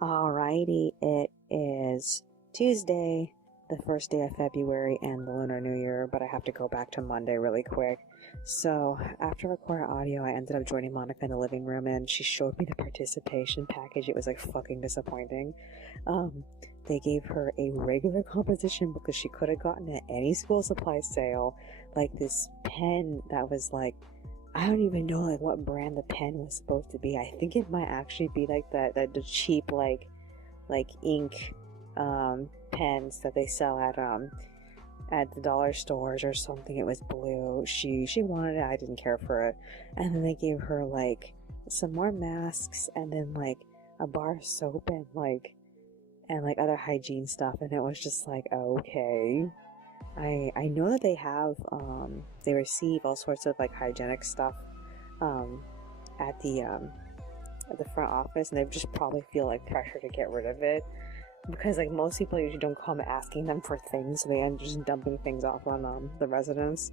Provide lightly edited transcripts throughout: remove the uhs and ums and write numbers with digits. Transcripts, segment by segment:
Alrighty, it is Tuesday, the first day of February and the Lunar New Year, but I have to go back to Monday really quick. So, after recording audio, I ended up joining Monica in the living room and she showed me the participation package. It was like fucking disappointing. They gave her a regular composition book that she could have gotten at any school supply sale. Like this pen that was like, I don't even know like what brand the pen was supposed to be. I think it might actually be like the cheap like ink pens that they sell at the dollar stores or something. It was blue. She wanted it. I didn't care for it. And then they gave her like some more masks and then like a bar of soap and like other hygiene stuff, and it was just like, okay. I know that they have they receive all sorts of like hygienic stuff at the front office, and they just probably feel like pressure to get rid of it because like most people usually don't come asking them for things, so they end up just dumping things off on the residents.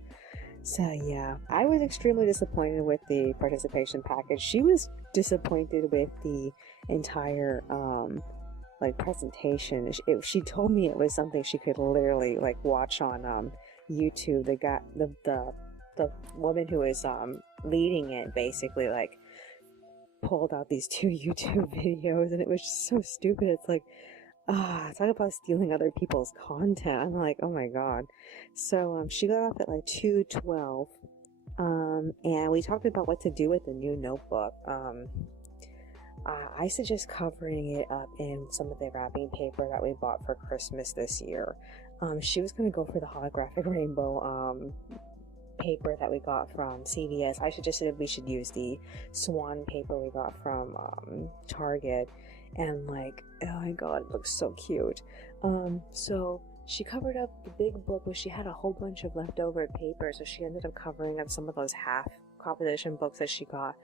So yeah, I was extremely disappointed with the participation package. She was disappointed with the entire like presentation. She told me it was something she could literally like watch on YouTube. They got the woman who was leading it basically like pulled out these two YouTube videos, and it was just so stupid. It's like, talk about stealing other people's content. I'm like, oh my god. So she got off at like 2:12, and we talked about what to do with the new notebook. I suggest covering it up in some of the wrapping paper that we bought for Christmas this year. She was going to go for the holographic rainbow paper that we got from CVS. I suggested we should use the swan paper we got from Target, and like, oh my god, it looks so cute. So she covered up the big book, but she had a whole bunch of leftover paper, so she ended up covering up some of those half composition books that she got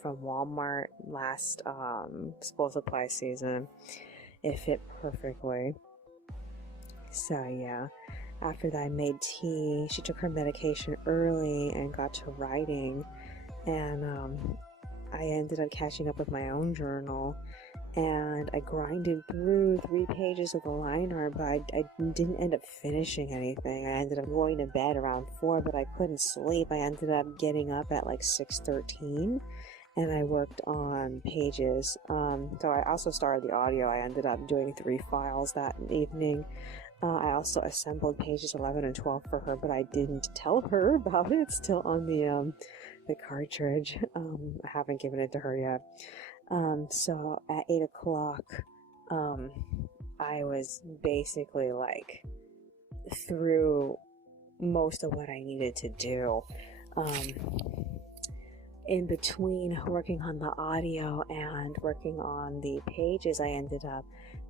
from Walmart last school supply season. It fit perfectly. So yeah, after that I made tea. She took her medication early and got to writing, and I ended up catching up with my own journal, and I grinded through 3 pages of the line art, but I didn't end up finishing anything. I ended up going to bed around 4, but I couldn't sleep. I ended up getting up at like 6:13, and I worked on pages. So I also started the audio. I ended up doing 3 files that evening. I also assembled pages 11 and 12 for her, but I didn't tell her about it. It's still on the cartridge. I haven't given it to her yet. So at 8 o'clock, I was basically like through most of what I needed to do. In between working on the audio and working on the pages, I ended up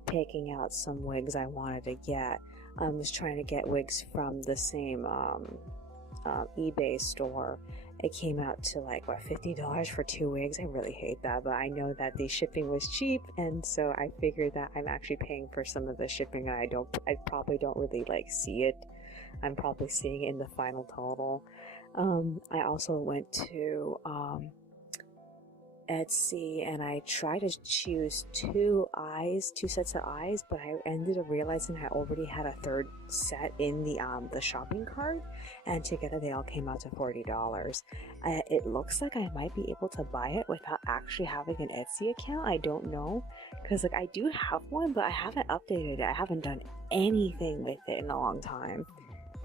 picking out some wigs I wanted to get. I was trying to get wigs from the same eBay store. It came out to like what, $50 for 2 wigs. I really hate that, but I know that the shipping was cheap, and so I figured that I'm actually paying for some of the shipping, and I probably don't really like see it. I'm probably seeing it in the final total. I also went to Etsy, and I tried to choose 2 sets of eyes, but I ended up realizing I already had a 3rd set in the shopping cart, and together they all came out to $40. It looks like I might be able to buy it without actually having an Etsy account. I don't know, because like I do have one, but I haven't updated it. I haven't done anything with it in a long time.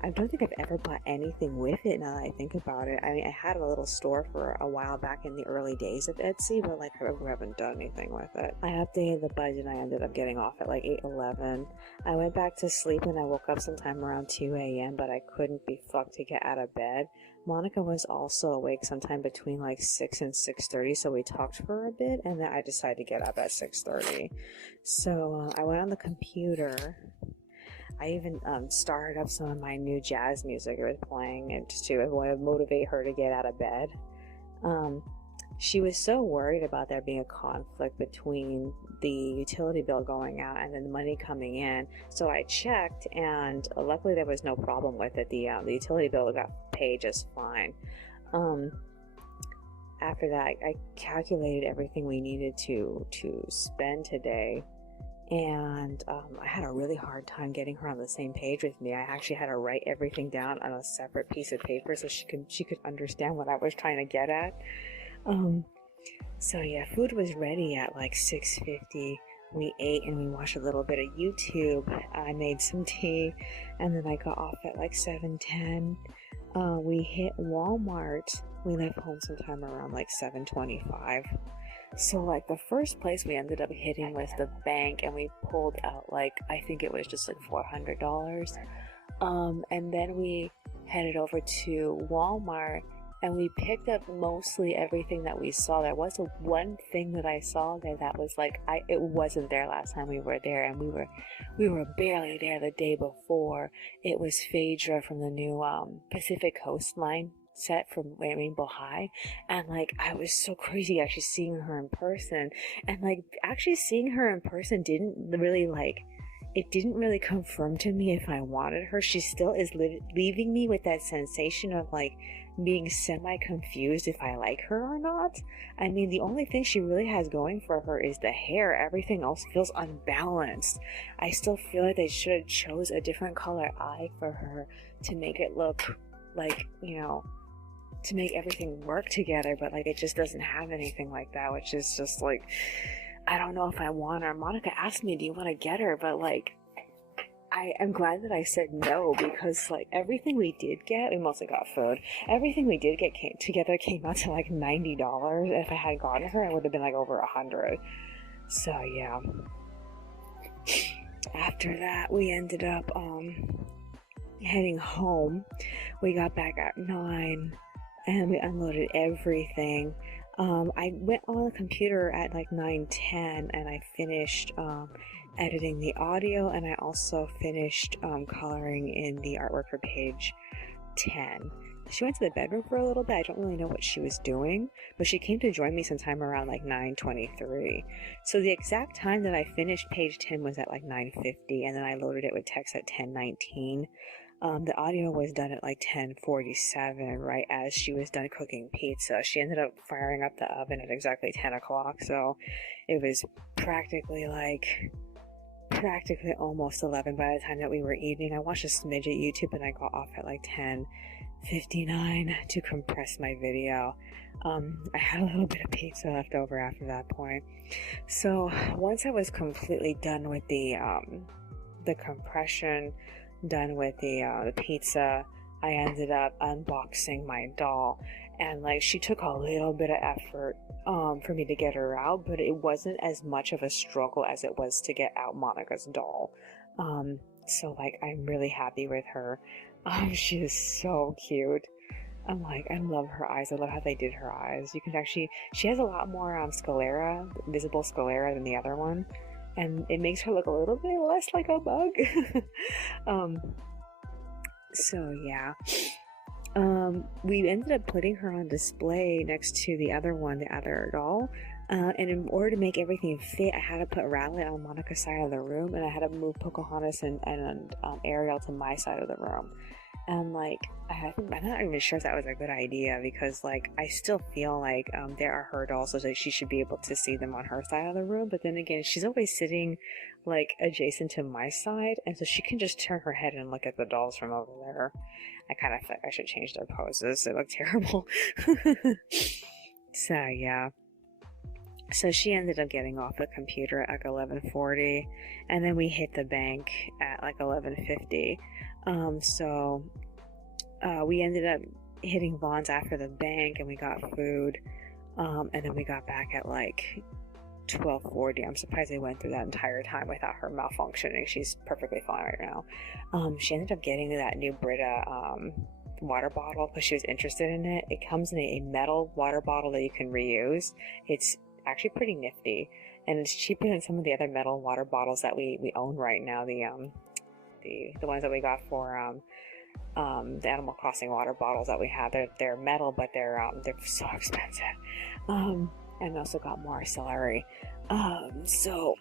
I don't think I've ever bought anything with it now that I think about it. I mean, I had a little store for a while back in the early days of Etsy, but like I haven't done anything with it. I updated the budget, and I ended up getting off at like 8:11. I went back to sleep and I woke up sometime around 2 a.m., but I couldn't be fucked to get out of bed. Monica was also awake sometime between like 6 and 6:30, so we talked for a bit, and then I decided to get up at 6:30. So I went on the computer. I even started up some of my new jazz music I was playing, and just to motivate her to get out of bed. She was so worried about there being a conflict between the utility bill going out and then the money coming in. So I checked, and luckily there was no problem with it. The utility bill got paid just fine. after that, I calculated everything we needed to spend today, and I had a really hard time getting her on the same page with me. I actually had to write everything down on a separate piece of paper so she could understand what I was trying to get at. So yeah, food was ready at like 6:50. We ate and we watched a little bit of YouTube. I made some tea, and then I got off at like 7:10. We hit Walmart. We left home sometime around like 7:25. So like the first place we ended up hitting was the bank, and we pulled out like, I think it was just like $400. And then we headed over to Walmart, and we picked up mostly everything that we saw. There was one thing that I saw there that was like, it wasn't there last time we were there, and we were barely there the day before. It was Phaedra from the new Pacific Coast line set from Rainbow High, and like I was so crazy actually seeing her in person, and like actually seeing her in person didn't really confirm to me if I wanted her. She still is leaving me with that sensation of like being semi-confused if I like her or not. I mean, the only thing she really has going for her is the hair. Everything else feels unbalanced. I still feel like they should have chose a different color eye for her to make it look like, you know, to make everything work together, but like it just doesn't have anything like that, which is just like, I don't know if I want her. Monica asked me, do you want to get her? But like, I am glad that I said no, because like everything we did get, we mostly got food. Everything we did get came out to like $90. If I had gotten her, it would have been like over $100. So yeah. After that, we ended up heading home. We got back at 9, and we unloaded everything. I went on the computer at like 9:10, and I finished editing the audio, and I also finished coloring in the artwork for page 10. She went to the bedroom for a little bit. I don't really know what she was doing, but she came to join me sometime around like 9:23. So the exact time that I finished page 10 was at like 9:50, and then I loaded it with text at 10:19. The audio was done at like 10:47, right as she was done cooking pizza. She ended up firing up the oven at exactly 10 o'clock, so it was practically almost 11 by the time that we were eating. I watched a smidge at YouTube, and I got off at like 10:59 to compress my video. I had a little bit of pizza left over after that point. So once I was completely done with the compression, done with the pizza, I ended up unboxing my doll, and like she took a little bit of effort for me to get her out, but it wasn't as much of a struggle as it was to get out Monica's doll. So like I'm really happy with her. She is so cute. I love her eyes. I love how they did her eyes. You can actually, she has a lot more sclera, visible sclera than the other one, and it makes her look a little bit less like a bug. So yeah. We ended up putting her on display next to the other doll. And in order to make everything fit, I had to put Rowlet on Monica's side of the room, and I had to move Pocahontas and Ariel to my side of the room. And like, I'm not even sure if that was a good idea, because like I still feel like there are her dolls, so that she should be able to see them on her side of the room. But then again, she's always sitting like adjacent to my side, and so she can just turn her head and look at the dolls from over there. I kind of feel like I should change their poses. They look terrible. So yeah. So she ended up getting off the computer at like 11:40, and then we hit the bank at like 11:50. So we ended up hitting Vaughn's after the bank, and we got food, and then we got back at like 12:40. I'm surprised they went through that entire time without her malfunctioning. She's perfectly fine right now. She ended up getting that new Brita water bottle because she was interested in it. It comes in a metal water bottle that you can reuse. It's actually pretty nifty, and it's cheaper than some of the other metal water bottles that we own right now. The ones that we got for the Animal Crossing water bottles that we have, they're metal, but they're so expensive. And I also got more celery. So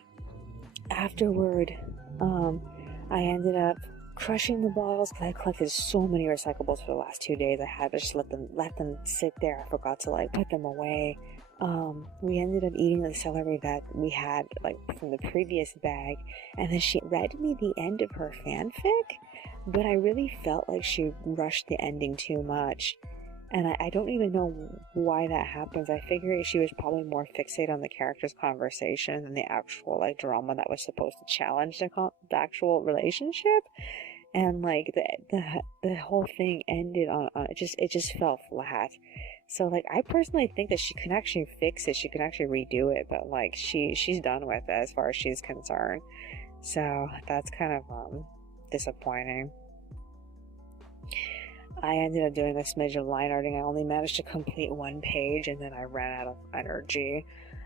afterward, I ended up crushing the bottles because I collected so many recyclables for the last 2 days. I had to just let them sit there. I forgot to like put them away. We ended up eating the celery that we had like from the previous bag, and then she read me the end of her fanfic, but I really felt like she rushed the ending too much. And I don't even know why that happens. I figure she was probably more fixated on the characters' conversation than the actual like drama that was supposed to challenge the actual relationship. And like the whole thing ended on it just fell flat. So like I personally think that she can actually fix it. She can actually redo it, but like she's done with it as far as she's concerned. So that's kind of disappointing. I ended up doing a smidge of line arting. I only managed to complete one page and then I ran out of energy.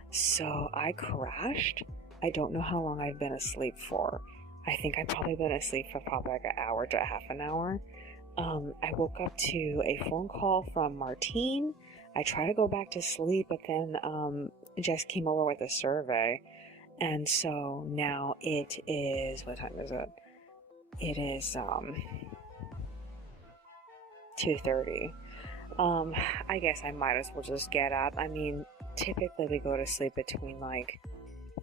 So I crashed. I don't know how long I've been asleep for. I think I've probably been asleep for probably like an hour to half an hour. I woke up to a phone call from Martine. I tried to go back to sleep, but then Jess came over with a survey. And so now it is, what time is it? It is 2:30. I guess I might as well just get up. I mean, typically we go to sleep between like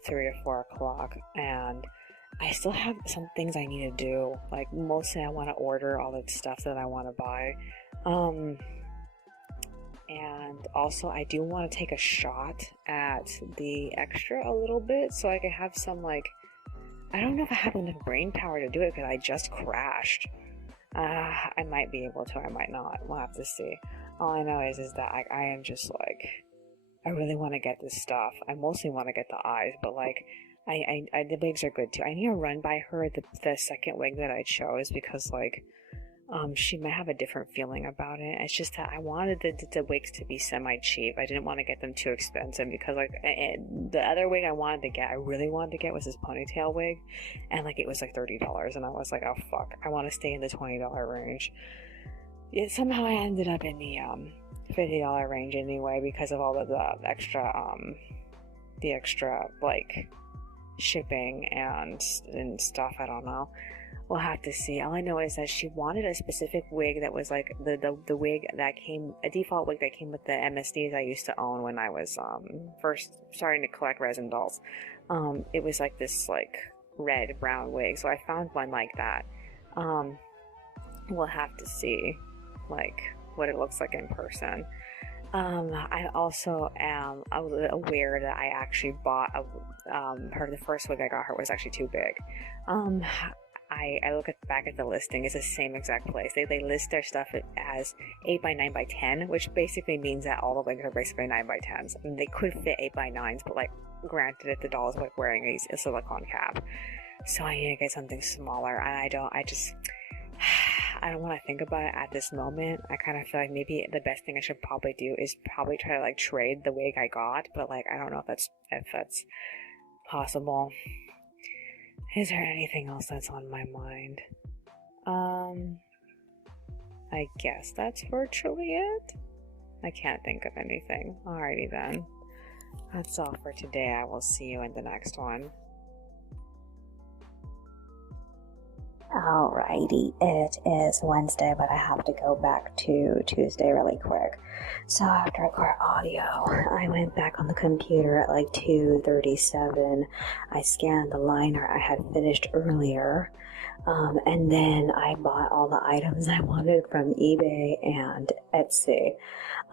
3 or 4 o'clock, and I still have some things I need to do. Like mostly I want to order all the stuff that I want to buy. And also I do want to take a shot at the extra a little bit so I can have some like, I don't know if I have enough brain power to do it because I just crashed. I might be able to, I might not. We'll have to see. All I know is that I am just like, I really want to get this stuff. I mostly want to get the eyes, but like, the wigs are good too. I need to run by her the second wig that I chose because like, she might have a different feeling about it. It's just that I wanted the wigs to be semi-cheap. I didn't want to get them too expensive because like the other wig I really wanted to get was this ponytail wig, and like it was like $30, and I was like, oh fuck, I want to stay in the $20 range. Yeah, somehow I ended up in the $50 range anyway because of all of the extra like shipping and stuff. I don't know. We'll have to see. All I know is that she wanted a specific wig that was like the wig that came, a default wig that came with the MSDs I used to own when I was first starting to collect resin dolls. It was like this like red brown wig, so I found one like that. We'll have to see like what it looks like in person. I also am aware that I actually bought the first wig I got her was actually too big. I look back at the listing. It's the same exact place. They list their stuff as 8x9x10, which basically means that all the wigs are basically 9x10s. I mean, they could fit 8x9s, but like, granted, if the doll is like wearing a silicone cap, so I need to get something smaller. And I don't want to think about it at this moment. I kind of feel like maybe the best thing I should probably do is probably try to like trade the wig I got, but like I don't know if that's possible. Is there anything else that's on my mind? I guess that's virtually it. I can't think of anything. Alrighty then. That's all for today. I will see you in the next one. Alrighty, it is Wednesday, but I have to go back to Tuesday really quick. So after I got audio, I went back on the computer at like 2:37. I scanned the liner I had finished earlier, and then I bought all the items I wanted from eBay and Etsy.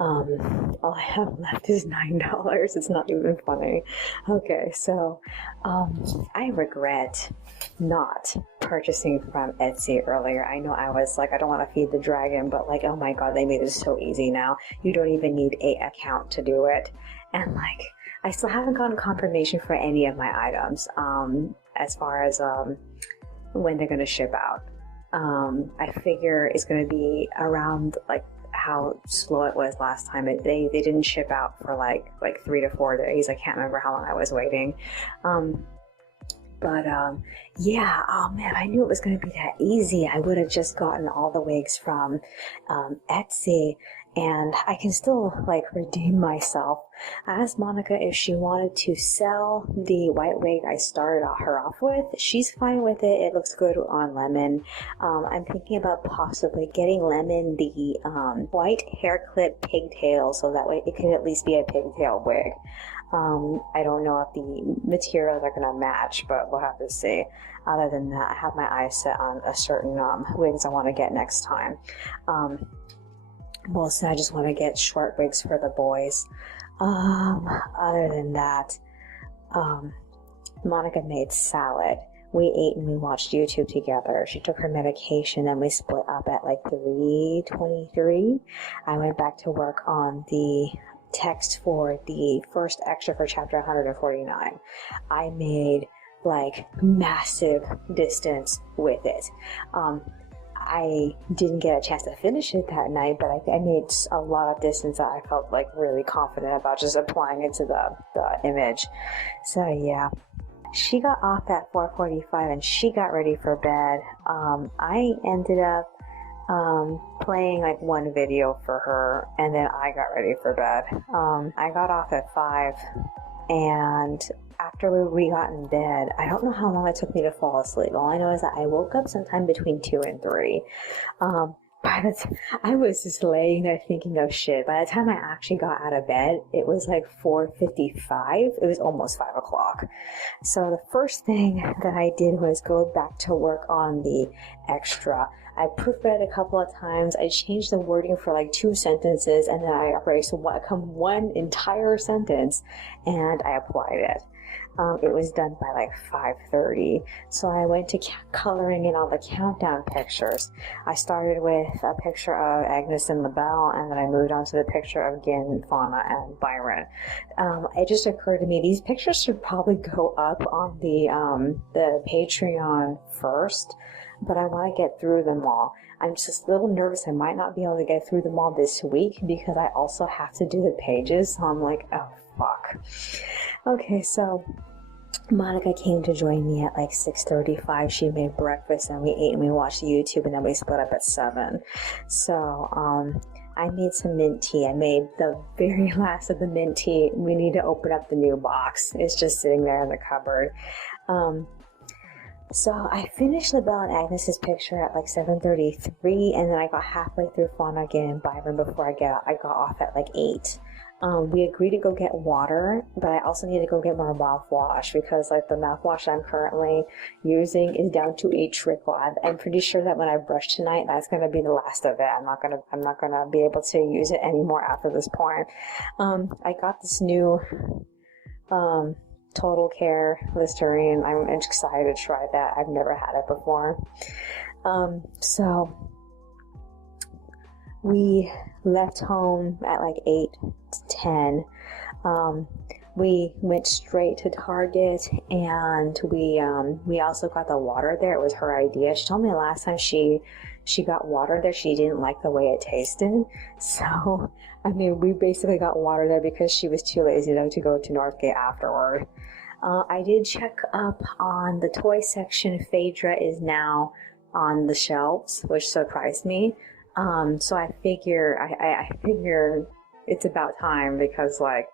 All I have left is $9. It's not even funny. Okay, so I regret not purchasing from Etsy earlier. I know I was like, I don't want to feed the dragon, but like, oh my god, they made it so easy now. You don't even need an account to do it. And like, I still haven't gotten confirmation for any of my items as far as when they're going to ship out. I figure it's going to be around like how slow it was last time. They didn't ship out for like 3 to 4 days. I can't remember how long I was waiting. But yeah, oh man, I knew it was going to be that easy. I would have just gotten all the wigs from Etsy, and I can still like redeem myself. I asked Monica if she wanted to sell the white wig I started her off with. She's fine with it. It looks good on Lemon. I'm thinking about possibly getting Lemon the white hair clip pigtail, so that way it could at least be a pigtail wig. I don't know if the materials are going to match, but we'll have to see. Other than that, I have my eyes set on a certain wigs I want to get next time. Mostly I just want to get short wigs for the boys. Other than that, Monica made salad. We ate and we watched YouTube together. She took her medication and we split up at like 3:23. I went back to work on the text for the first extra for chapter 149. I made like massive distance with it. I didn't get a chance to finish it that night, but I made a lot of distance that I felt like really confident about just applying it to the image. So yeah, she got off at 4:45 and she got ready for bed. I ended up playing like one video for her, and then I got ready for bed. I got off at 5, and after we got in bed, I don't know how long it took me to fall asleep. All I know is that I woke up sometime between 2 and 3. I was just laying there thinking of shit. By the time I actually got out of bed, it was like 4:55. It was almost 5 o'clock. So the first thing that I did was go back to work on the extra. I proofread a couple of times. I changed the wording for like 2 sentences, and then I erased one entire sentence, and I applied it. It was done by like 5:30. So I went to coloring in all the countdown pictures. I started with a picture of Agnes and LaBelle, and then I moved on to the picture of Gin, Fauna, and Byron. It just occurred to me these pictures should probably go up on the Patreon first, but I want to get through them all. I'm just a little nervous I might not be able to get through them all this week because I also have to do the pages, so I'm like, oh fuck. Okay, so Monica came to join me at like 6:35. She made breakfast and we ate and we watched YouTube, and then we split up at 7. So I made some mint tea. I made the very last of the mint tea. We need to open up the new box. It's just sitting there in the cupboard. So I finished LaBelle and Agnes's picture at like 7:33, and then I got halfway through Fauna again and Byron before I got off at like 8. We agreed to go get water, but I also need to go get more mouthwash because like the mouthwash I'm currently using is down to a trickle. I'm pretty sure that when I brush tonight, that's going to be the last of it. I'm not gonna be able to use it anymore after this point. I got this new Total Care Listerine. I'm excited to try that. I've never had it before. So we left home at like 8:10. We went straight to Target, and we also got the water there. It was her idea. She told me last time she got water there, she didn't like the way it tasted. So, I mean, we basically got water there because she was too lazy to go to Northgate afterward. I did check up on the toy section. Phaedra is now on the shelves, which surprised me. So I figure it's about time because like,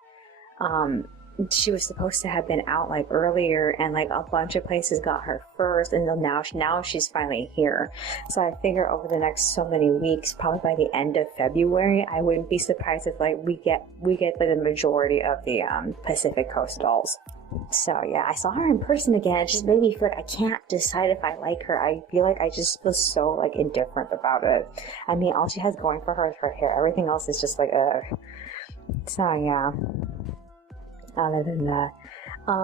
she was supposed to have been out like earlier, and like a bunch of places got her first, and then now she's finally here. So I figure over the next so many weeks, probably by the end of February, I wouldn't be surprised if like we get like the majority of the Pacific Coast dolls. So yeah, I saw her in person again. It just made me feel like I can't decide if I like her. I feel like I just feel so like indifferent about it. I mean, all she has going for her is her hair. Everything else is just like So yeah. Other than that,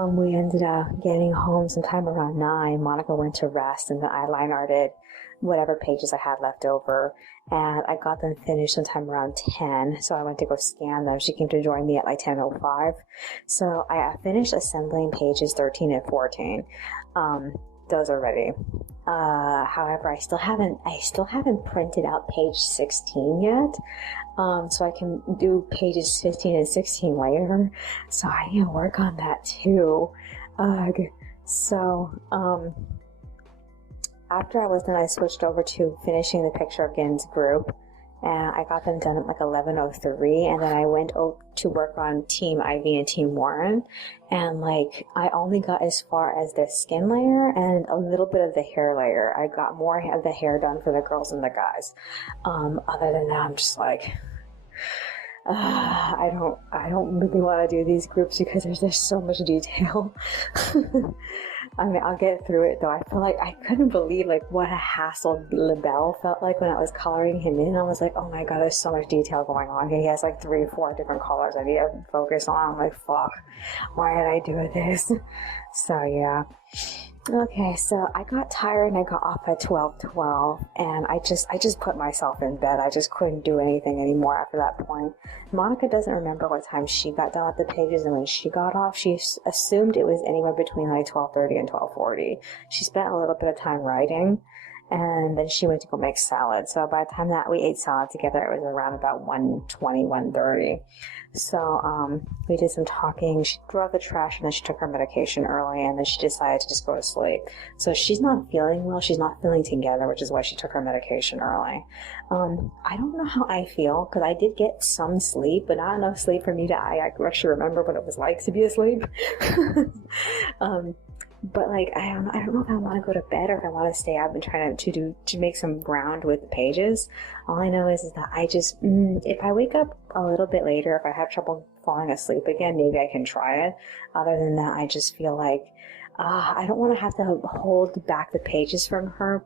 we ended up getting home sometime around 9. Monica went to rest, and then I line arted whatever pages I had left over, and I got them finished sometime around 10, so I went to go scan them. She came to join me at like 10:05. So I finished assembling pages 13 and 14. Those are ready. However, I still haven't printed out page 16 yet. So I can do pages 15 and 16 later. So I need to work on that too. So, after I was done, I switched over to finishing the picture again's group, and I got them done at like 11:03, and then I went to work on Team Ivy and Team Warren, and like I only got as far as the skin layer and a little bit of the hair layer. I got more of the hair done for the girls and the guys. Other than that, I'm just like, I don't really want to do these groups because there's just so much detail. I mean, I'll get through it though. I feel like I couldn't believe like what a hassle LaBelle felt like when I was coloring him in. I was like, oh my god, there's so much detail going on here. He has like 3 or 4 different colors I need to focus on. I'm like, fuck, why did I do this? So yeah. Okay, so I got tired and I got off at 12:12, and I just put myself in bed. I just couldn't do anything anymore after that point. Monica doesn't remember what time she got done with the pages, and when she got off, she assumed it was anywhere between like 12:30 and 12:40. She spent a little bit of time writing, and then she went to go make salad. So by the time that we ate salad together, it was around about 1:20, 1:30. So we did some talking. She threw out the trash, and then she took her medication early, and then she decided to just go to sleep. So she's not feeling well. She's not feeling together, which is why she took her medication early. I don't know how I feel because I did get some sleep, but not enough sleep for me to I actually remember what it was like to be asleep. But like I don't know if I want to go to bed or if I want to stay up and try to make some ground with the pages. All I know is that I just if I wake up a little bit later, if I have trouble falling asleep again, maybe I can try it. Other than that, I just feel like I don't want to have to hold back the pages from her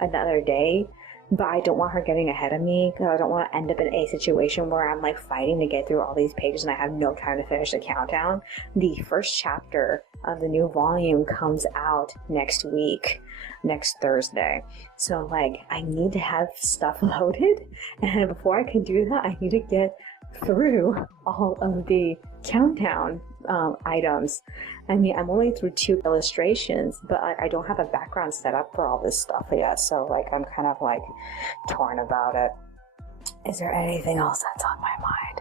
another day. But I don't want her getting ahead of me because I don't want to end up in a situation where I'm like fighting to get through all these pages and I have no time to finish the countdown. The first chapter of the new volume comes out next week, next Thursday. So like I need to have stuff loaded, and before I can do that, I need to get through all of the countdown items. I mean, I'm only through 2 illustrations, but I don't have a background set up for all this stuff yet, so like I'm kind of like torn about it. Is there anything else that's on my mind?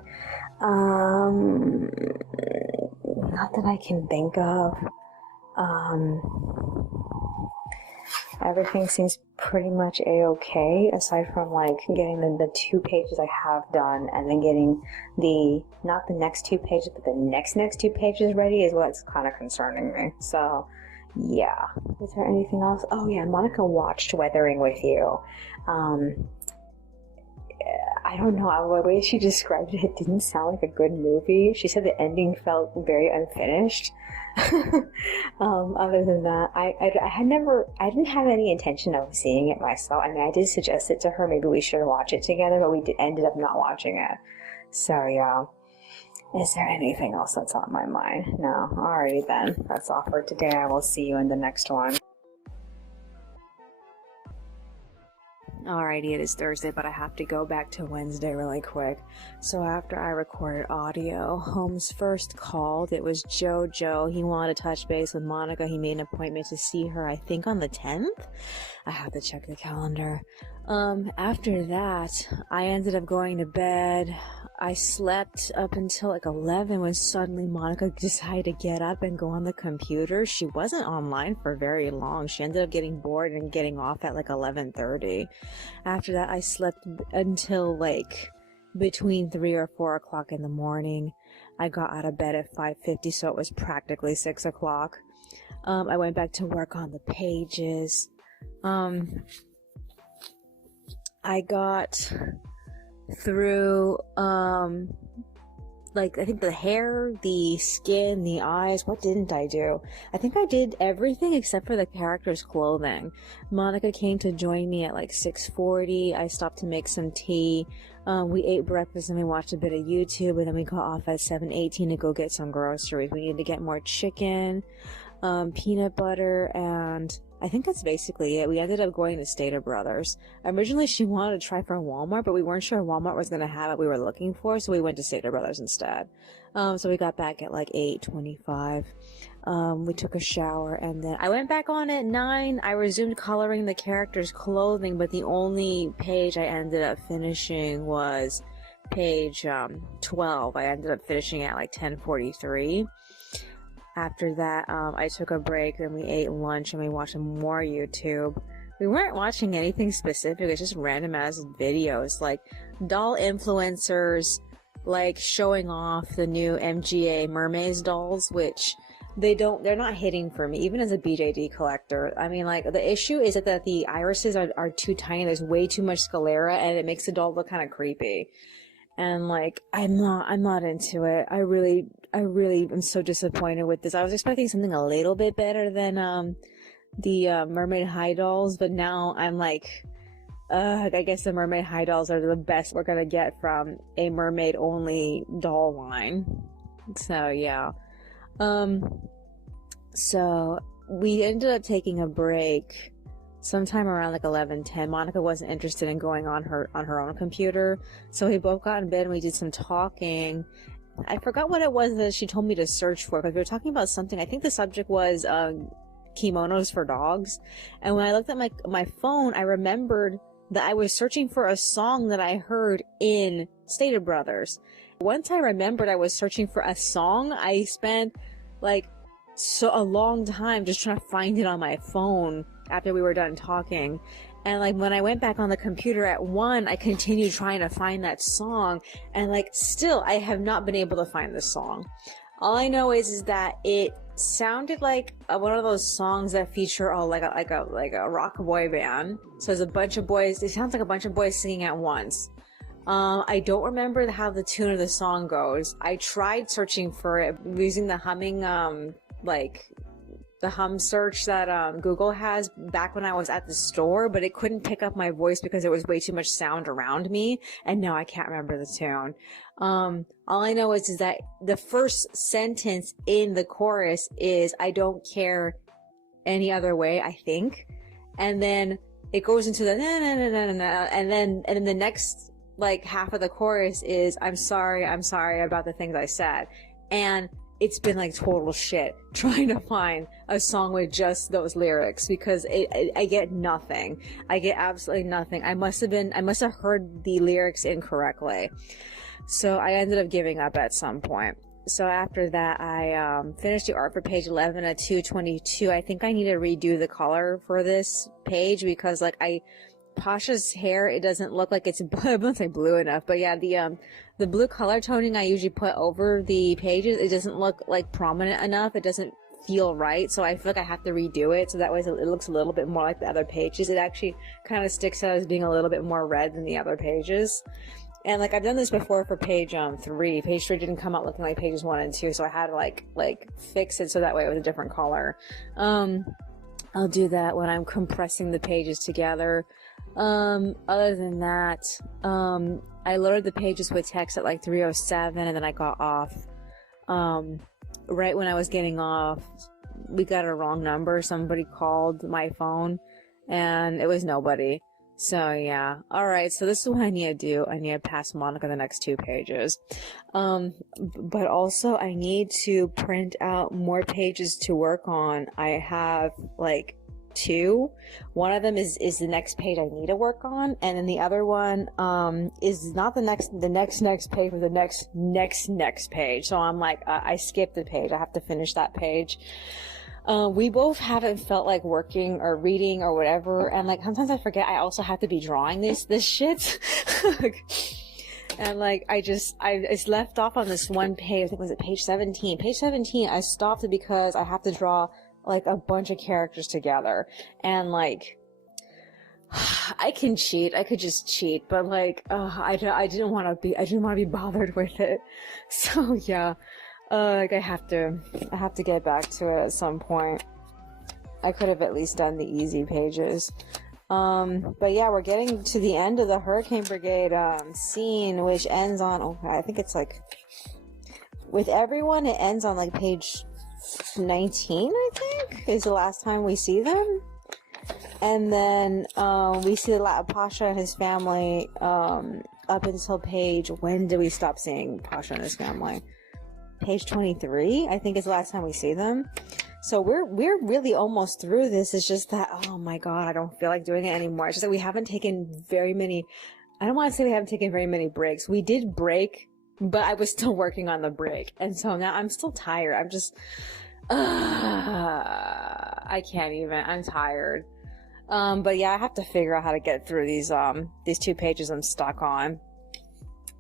Not that I can think of. Everything seems pretty much a-okay, aside from like getting the 2 pages I have done, and then getting not the next 2 pages, but the next 2 pages ready is what's kind of concerning me. So yeah. Is there anything else? Oh yeah, Monica watched Weathering with You. I don't know, the way she described it didn't sound like a good movie. She said the ending felt very unfinished. Other than that, I didn't have any intention of seeing it myself. I mean, I did suggest it to her, maybe we should watch it together, but we ended up not watching it. So yeah. Is there anything else that's on my mind? No. Alrighty then. That's all for today. I will see you in the next one. Alrighty, it is Thursday, but I have to go back to Wednesday really quick. So after I recorded audio, Holmes first called. It was Jojo. He wanted to touch base with Monica. He made an appointment to see her, I think on the 10th. I have to check the calendar. After that, I ended up going to bed. I slept up until like 11 when suddenly Monica decided to get up and go on the computer. She wasn't online for very long. She ended up getting bored and getting off at like 11:30. After that, I slept until like between 3 or 4 o'clock in the morning. I got out of bed at 5:50, so it was practically 6 o'clock. I went back to work on the pages. I got through like I think the hair, the skin, the eyes. What didn't I do? I think I did everything except for the character's clothing. Monica came to join me at like 6:40. I stopped to make some tea. We ate breakfast and we watched a bit of YouTube, and then we got off at 7:18 to go get some groceries. We needed to get more chicken, peanut butter, and I think that's basically it. We ended up going to Stater Brothers. Originally, she wanted to try for Walmart, but we weren't sure Walmart was going to have what we were looking for, so we went to Stater Brothers instead. So we got back at like 8:25. We took a shower, and then I went back on at 9. I resumed coloring the character's clothing, but the only page I ended up finishing was page 12. I ended up finishing at like 10:43. After that, I took a break, then we ate lunch and we watched more YouTube. We weren't watching anything specific, it's just random ass videos, like doll influencers, like showing off the new MGA Mermaids dolls, which they're not hitting for me, even as a BJD collector. I mean, like, the issue is that the irises are too tiny, there's way too much sclera, and it makes the doll look kind of creepy. And like, I'm not into it. I really am so disappointed with this. I was expecting something a little bit better than, the Mermaid High dolls, but now I'm like, I guess the Mermaid High dolls are the best we're gonna get from a mermaid only doll line. So yeah. So we ended up taking a break sometime around like 11:10. Monica wasn't interested in going on her own computer, so we both got in bed and we did some talking. I forgot what it was that she told me to search for, because we were talking about something. I think the subject was kimonos for dogs, and when I looked at my phone, I remembered that I was searching for a song that I heard in Stater Brothers. Once I remembered I was searching for a song, I spent like a long time just trying to find it on my phone after we were done talking. And like, when I went back on the computer at 1, I continued trying to find that song, and like, still I have not been able to find the song. All I know is that it sounded like one of those songs that feature like a rock boy band. So there's a bunch of boys. It sounds like a bunch of boys singing at once. I don't remember how the tune of the song goes. I tried searching for it using the humming, like the hum search that Google has back when I was at the store, but it couldn't pick up my voice because there was way too much sound around me, and no, I can't remember the tune. All I know is that the first sentence in the chorus is, "I don't care any other way," I think. And then it goes into the na na na na na, and then the next like half of the chorus is, I'm sorry about the things I said." And it's been like total shit trying to find a song with just those lyrics, because I get nothing. I get absolutely nothing. I must have heard the lyrics incorrectly. So I ended up giving up at some point. So after that, I finished the art for page 11 at 2:22. I think I need to redo the color for this page, because like Pasha's hair, it doesn't look like it's, I won't say blue enough, but yeah, the blue color toning I usually put over the pages, it doesn't look like prominent enough. It doesn't feel right, so I feel like I have to redo it, so that way it looks a little bit more like the other pages. It actually kind of sticks out as being a little bit more red than the other pages. And like, I've done this before for page 3. Page 3 didn't come out looking like pages 1 and 2, so I had to like fix it so that way it was a different color. I'll do that when I'm compressing the pages together. Other than that, I loaded the pages with text at like 3:07, and then I got off. Right when I was getting off, we got a wrong number. Somebody called my phone, and it was nobody. So yeah. Alright, so this is what I need to do. I need to pass Monica the next 2 pages. But also I need to print out more pages to work on. I have like 2. One of them is the next page I need to work on, and then the other one is not the next page, but the next page. So I'm like, I skipped the page. I have to finish that page. We both haven't felt like working or reading or whatever, and like sometimes I forget I also have to be drawing this shit. And like, it's left off on this one page. I think, was it page 17? Page 17, I stopped it because I have to draw like a bunch of characters together, and like, I can cheat. I could just cheat, but like, I didn't want to be bothered with it. So yeah, like I have to get back to it at some point. I could have at least done the easy pages. But yeah, we're getting to the end of the Hurricane Brigade scene, which ends on, okay, I think it's like, with everyone, it ends on like page 19, I think, is the last time we see them. And then we see Pasha and his family up until page, when do we stop seeing Pasha and his family? Page 23, I think, is the last time we see them. So we're really almost through this. It's just that, oh my god, I don't feel like doing it anymore. It's just that we haven't taken very many, I don't want to say we haven't taken very many breaks. We did break, but I was still working on the break. And so now I'm still tired. I can't even. I'm tired. But yeah, I have to figure out how to get through these 2 pages I'm stuck on.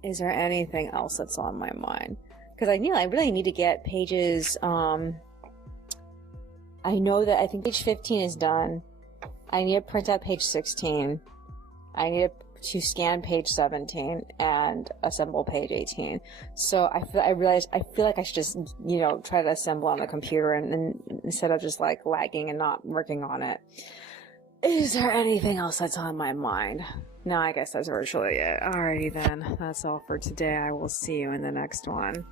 Is there anything else that's on my mind? Because I really need to get pages, I know that I think page 15 is done. I need to print out page 16. I need to scan page 17 and assemble page 18. So I feel like I should just, try to assemble on the computer and instead of just like lagging and not working on it. Is there anything else that's on my mind? No, I guess that's virtually it. Alrighty then. That's all for today. I will see you in the next one.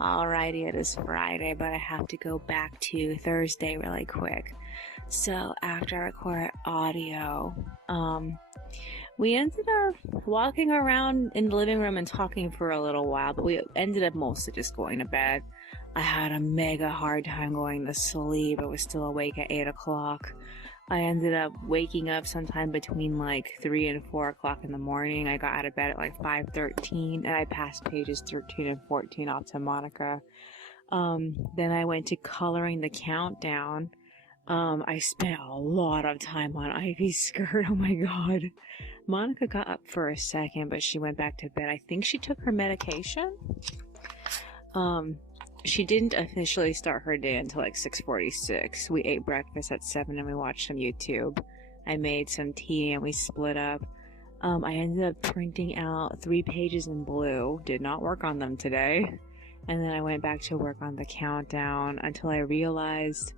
Alrighty, it is Friday, but I have to go back to Thursday really quick. So after I recorded audio, we ended up walking around in the living room and talking for a little while, but we ended up mostly just going to bed. I had a mega hard time going to sleep. I was still awake at 8 o'clock. I ended up waking up sometime between like 3 and 4 o'clock in the morning. I got out of bed at like 5:13 and I passed pages 13 and 14 off to Monica. Then I went to coloring the countdown. I spent a lot of time on Ivy's skirt. Oh my god. Monica got up for a second, but she went back to bed. I think she took her medication. She didn't officially start her day until like 6:46. We ate breakfast at 7 and we watched some YouTube. I made some tea and we split up. I ended up printing out 3 pages in blue. Did not work on them today. And then I went back to work on the countdown until I realized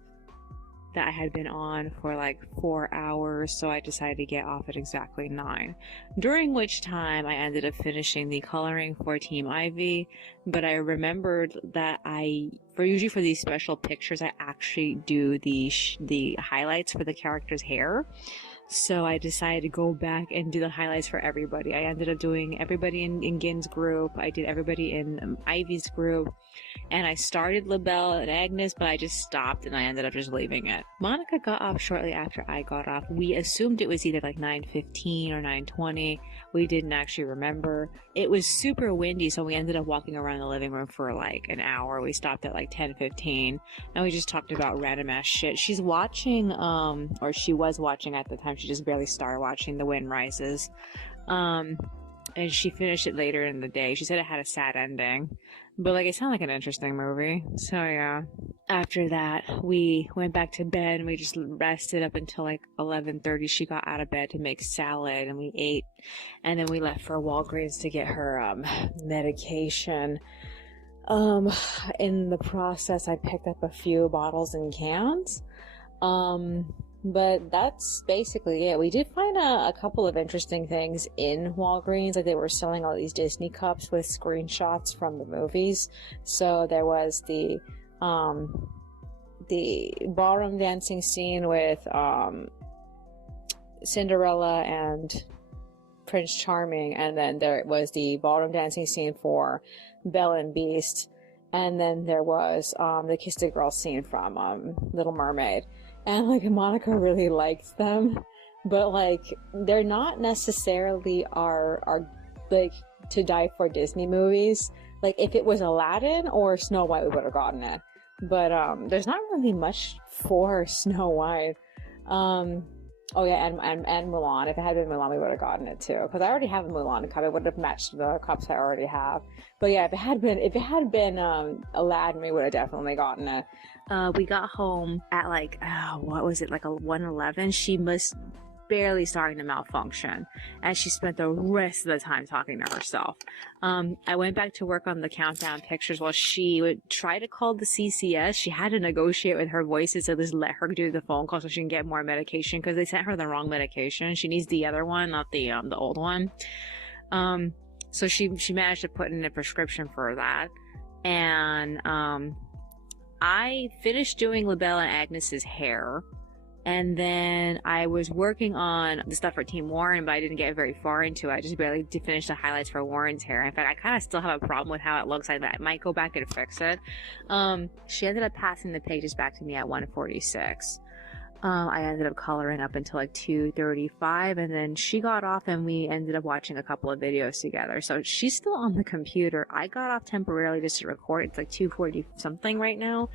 that I had been on for like 4 hours, so I decided to get off at exactly 9. During which time I ended up finishing the coloring for Team Ivy, but I remembered that usually for these special pictures, I actually do the highlights for the character's hair. So I decided to go back and do the highlights for everybody. I ended up doing everybody in Gin's group. I did everybody in Ivy's group. And I started LaBelle and Agnes, but I just stopped and I ended up just leaving it. Monica got off shortly after I got off. We assumed it was either like 9:15 or 9:20. We didn't actually remember. It was super windy, so we ended up walking around the living room for like an hour. We stopped at like 10:15 and we just talked about random ass shit. She's watching, or she was watching at the time. She just barely started watching The Wind Rises. And she finished it later in the day. She said it had a sad ending. But like, it sounded like an interesting movie. So yeah. After that, we went back to bed and we just rested up until like 11:30. She got out of bed to make salad and we ate. And then we left for Walgreens to get her medication. In the process, I picked up a few bottles and cans. But that's basically it. We did find a couple of interesting things in Walgreens. Like, they were selling all these Disney cups with screenshots from the movies. So there was the ballroom dancing scene with Cinderella and Prince Charming, and then there was the ballroom dancing scene for Belle and Beast, and then there was the Kiss the Girl scene from Little Mermaid. And like, Monica really liked them, but like, they're not necessarily our like to die for Disney movies. Like, if it was Aladdin or Snow White, we would have gotten it. But there's not really much for Snow White. Oh yeah, and Mulan. If it had been Mulan, we would have gotten it too. Because I already have a Mulan cup. It would have matched the cups I already have. But yeah, if it had been Aladdin, we would have definitely gotten it. We got home at like, what was it, like a 1:11? She was barely starting to malfunction, and she spent the rest of the time talking to herself. I went back to work on the countdown pictures while she would try to call the CCS. She had to negotiate with her voices to just let her do the phone call so she can get more medication, because they sent her the wrong medication. She needs the other one, not the old one. So she managed to put in a prescription for that. And I finished doing LaBelle and Agnes's hair, and then I was working on the stuff for Team Warren, but I didn't get very far into it. I just barely did finish the highlights for Warren's hair. In fact, I kind of still have a problem with how it looks. I might go back and fix it. She ended up passing the pages back to me at 1:46. I ended up coloring up until like 2:35, and then she got off and we ended up watching a couple of videos together. So she's still on the computer. I got off temporarily just to record. It's like 2:40 something right now.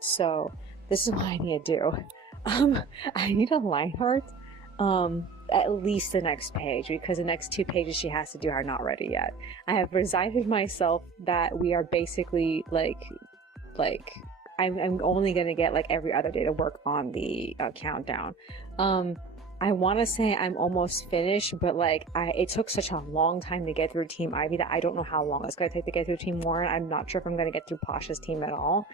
So this is what I need to do. I need a line art. At least the next page, because the next 2 pages she has to do are not ready yet. I have resigned myself that we are basically like I'm only gonna get like every other day to work on the countdown. I want to say I'm almost finished, but like it took such a long time to get through Team Ivy that I don't know how long it's gonna take to get through Team Warren. I'm not sure if I'm gonna get through Pasha's team at all,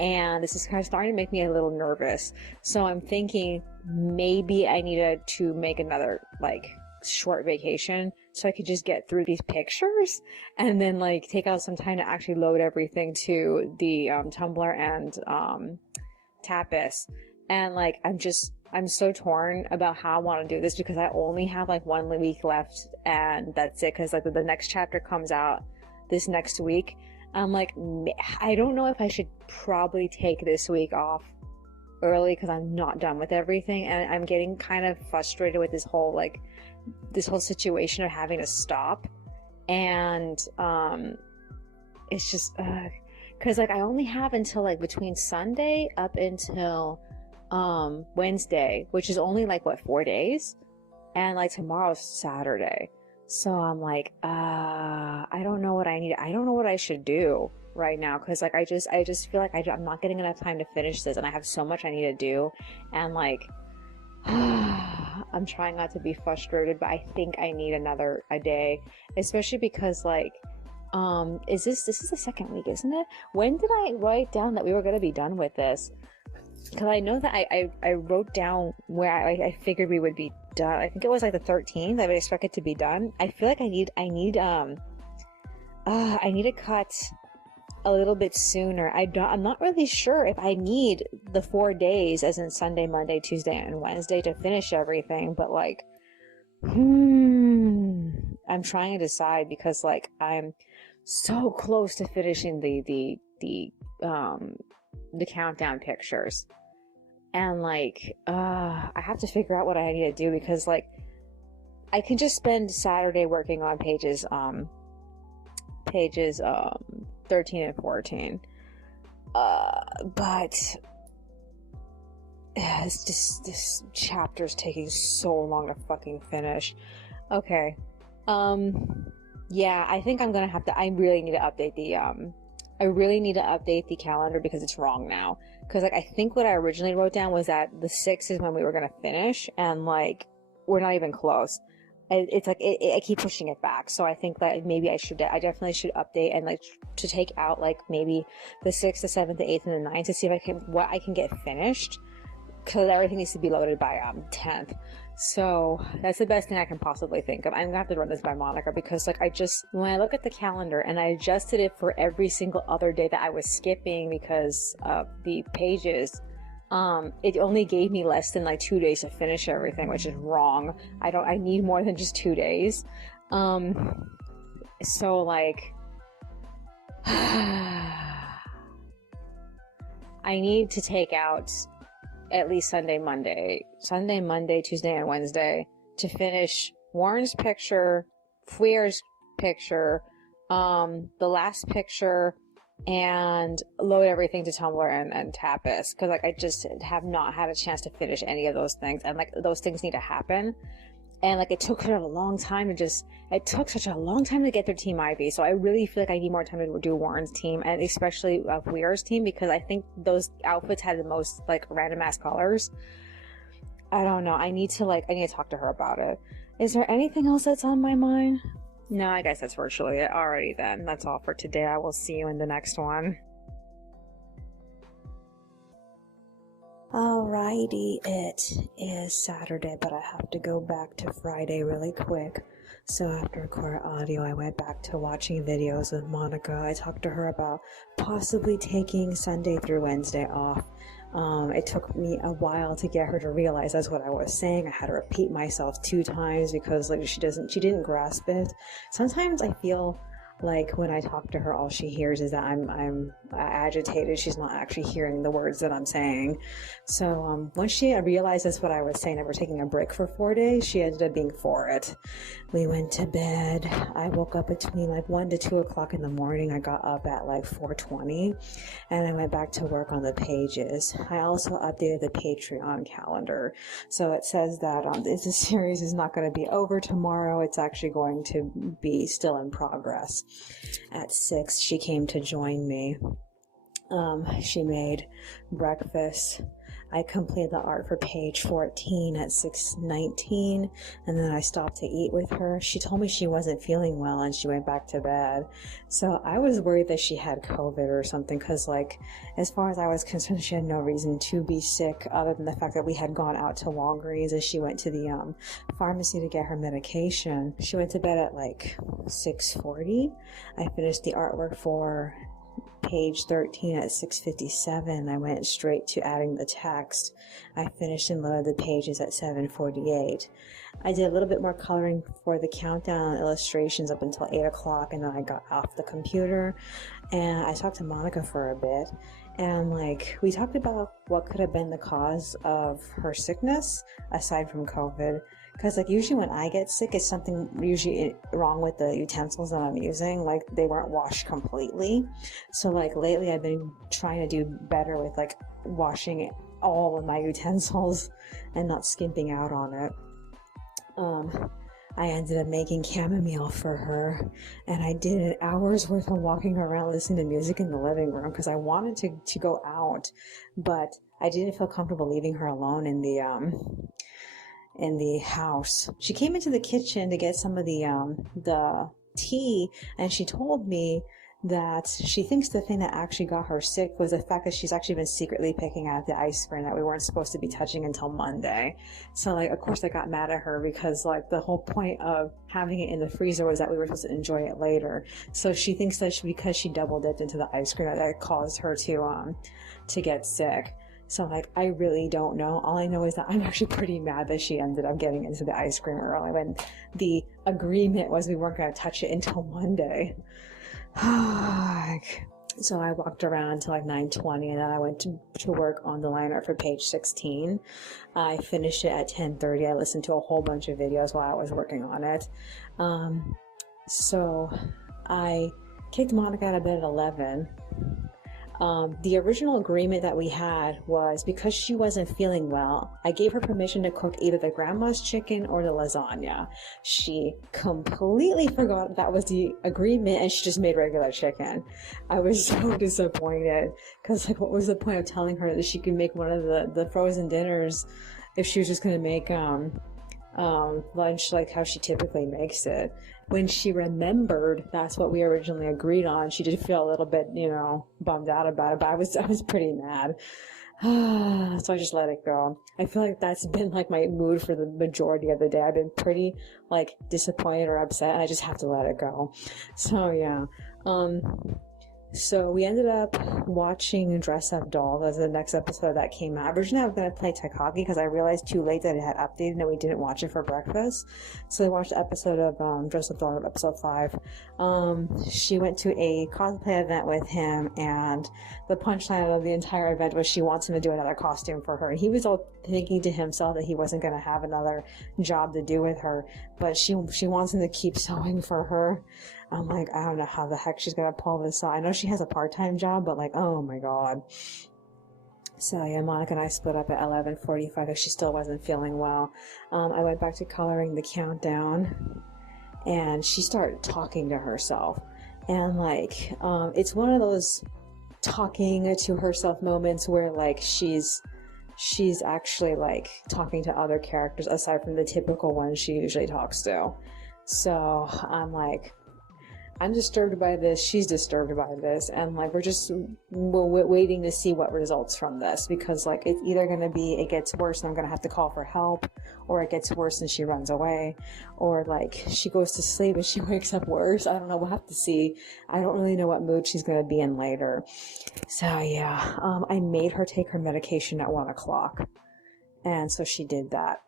and this is kind of starting to make me a little nervous. So I'm thinking maybe I needed to make another like short vacation so I could just get through these pictures and then like take out some time to actually load everything to the Tumblr and Tapas. And like I'm so torn about how I want to do this because I only have like 1 week left and that's it, because like the next chapter comes out this next week. I'm like, I don't know if I should probably take this week off early because I'm not done with everything, and I'm getting kind of frustrated with this whole situation of having to stop. And it's just because like I only have until like between Sunday up until Wednesday, which is only like what, 4 days, and like tomorrow's Saturday. So I'm like, I don't know what I need. I don't know what I should do right now, because like I just feel like I'm not getting enough time to finish this, and I have so much I need to do, and like I'm trying not to be frustrated, but I think I need a day, especially because like this is the second week, isn't it? When did I write down that we were going to be done with this? Because I know that I wrote down where I figured we would be done. I think it was like the 13th. I would expect it to be done. I feel like I need to cut a little bit sooner. I'm not really sure if I need the 4 days, as in Sunday, Monday, Tuesday, and Wednesday, to finish everything. But like, I'm trying to decide, because like I'm so close to finishing the countdown pictures, and like I have to figure out what I need to do, because like I can just spend Saturday working on pages 13 and 14, but this chapter's taking so long to fucking finish. Okay, yeah, I think I'm gonna have to. I really need to update the calendar, because it's wrong now. Because like I think what I originally wrote down was that the 6th is when we were gonna finish, and like we're not even close. It's like I keep pushing it back. So I think that maybe I definitely should update and like to take out like maybe the 6th, the 7th, the 8th, and the 9th to see if what I can get finished, because everything needs to be loaded by 10th. So that's the best thing I can possibly think of. I'm gonna have to run this by Monica, because like when I look at the calendar and I adjusted it for every single other day that I was skipping because of the pages, it only gave me less than like 2 days to finish everything, which is wrong. I need more than just 2 days. So like I need to take out at least Sunday, Monday, Tuesday, and Wednesday to finish Warren's picture, Fuier's picture, the last picture, and load everything to Tumblr and Tapas, because like I just have not had a chance to finish any of those things, and like those things need to happen. And like it took such a long time to get through Team Ivy, so I really feel like I need more time to do Warren's team, and especially Fuier's team, because I think those outfits had the most like random ass colors. I don't know. I need to talk to her about it. Is there anything else that's on my mind? No, I guess that's virtually it. Alrighty then. That's all for today. I will see you in the next one. Alrighty, it is Saturday, but I have to go back to Friday really quick. So after recording audio, I went back to watching videos with Monica. I talked to her about possibly taking Sunday through Wednesday off. It took me a while to get her to realize that's what I was saying. I had to repeat myself 2 times because like she didn't grasp it. Sometimes I feel like when I talk to her, all she hears is that I'm agitated. She's not actually hearing the words that I'm saying. So once she realized that's what I was saying, that we're taking a break for 4 days, she ended up being for it. We went to bed. I woke up between like 1 to 2 o'clock in the morning. I got up at like 4:20, and I went back to work on the pages. I also updated the Patreon calendar. So it says that this series is not going to be over tomorrow. It's actually going to be still in progress. At 6, she came to join me. She made breakfast. I completed the art for page 14 at 6:19, and then I stopped to eat with her. She told me she wasn't feeling well, and she went back to bed. So I was worried that she had COVID or something, because, like, as far as I was concerned, she had no reason to be sick other than the fact that we had gone out to Walgreens, and she went to the pharmacy to get her medication. She went to bed at like 6:40. I finished the artwork for page 13 at 6:57. I went straight to adding the text. I finished and loaded the pages at 7:48. I did a little bit more coloring for the countdown illustrations up until 8 o'clock, and then I got off the computer and I talked to Monica for a bit, and like we talked about what could have been the cause of her sickness aside from COVID. Because, like, usually when I get sick, it's something usually wrong with the utensils that I'm using. Like, they weren't washed completely. So, like, lately I've been trying to do better with, like, washing all of my utensils and not skimping out on it. I ended up making chamomile for her, and I did an hour's worth of walking around listening to music in the living room because I wanted to go out, but I didn't feel comfortable leaving her alone in the house. She came into the kitchen to get some of the tea, and she told me that she thinks the thing that actually got her sick was the fact that she's actually been secretly picking out the ice cream that we weren't supposed to be touching until Monday. So, like, of course I got mad at her because, like, the whole point of having it in the freezer was that we were supposed to enjoy it later. So she thinks that because she double dipped into the ice cream that caused her to get sick. So, like, I really don't know. All I know is that I'm actually pretty mad that she ended up getting into the ice cream early when the agreement was we weren't going to touch it until Monday. So I walked around until like 9:20, and then I went to work on the line art for page 16. I finished it at 10:30. I listened to a whole bunch of videos while I was working on it. So I kicked Monica out of bed at 11. The original agreement that we had was because she wasn't feeling well, I gave her permission to cook either the grandma's chicken or the lasagna. She completely forgot that was the agreement, and she just made regular chicken. I was so disappointed because, like, what was the point of telling her that she could make one of the frozen dinners if she was just going to make lunch like how she typically makes it? When she remembered that's what we originally agreed on, she did feel a little bit, bummed out about it, but I was pretty mad. So I just let it go. I feel like that's been like my mood for the majority of the day. I've been pretty like disappointed or upset, and I just have to let it go. So yeah. So we ended up watching Dress Up Doll. That was the next episode that came out. Originally I was going to play Takagi because I realized too late that it had updated and we didn't watch it for breakfast. So I watched the episode of Dress Up Doll, episode 5. She went to a cosplay event with him, and the punchline of the entire event was she wants him to do another costume for her. And he was all thinking to himself that he wasn't going to have another job to do with her, but she wants him to keep sewing for her. I'm like, I don't know how the heck she's gonna pull this off. I know she has a part-time job, but like, oh my god. So yeah, Monica and I split up at 11:45 because she still wasn't feeling well. I went back to coloring the countdown, and she started talking to herself. And like, it's one of those talking to herself moments where like she's actually like talking to other characters aside from the typical ones she usually talks to. So I'm like, I'm disturbed by this, she's disturbed by this, and like we're waiting to see what results from this, because like it's either going to be it gets worse and I'm going to have to call for help, or it gets worse and she runs away, or like she goes to sleep and she wakes up worse. I don't know, we'll have to see. I don't really know what mood she's going to be in later. So yeah, I made her take her medication at 1 o'clock, and so she did that.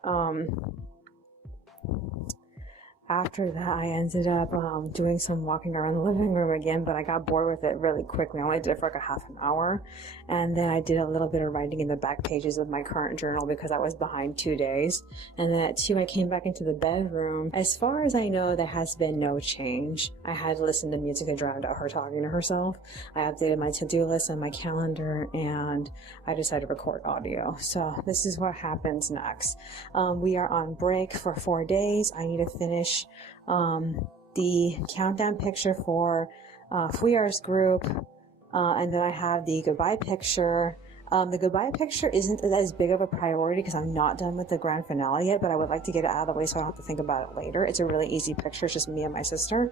After that, I ended up doing some walking around the living room again, but I got bored with it really quickly. I only did it for like a half an hour. And then I did a little bit of writing in the back pages of my current journal because I was behind 2 days. And then at 2, I came back into the bedroom. As far as I know, there has been no change. I had to listen to music to drown out her talking to herself. I updated my to-do list and my calendar, and I decided to record audio. So this is what happens next. We are on break for 4 days. I need to finish the countdown picture for Fuyar's group, and then I have the goodbye picture. The goodbye picture isn't as big of a priority because I'm not done with the grand finale yet, but I would like to get it out of the way so I don't have to think about it later. It's a really easy picture. It's just me and my sister.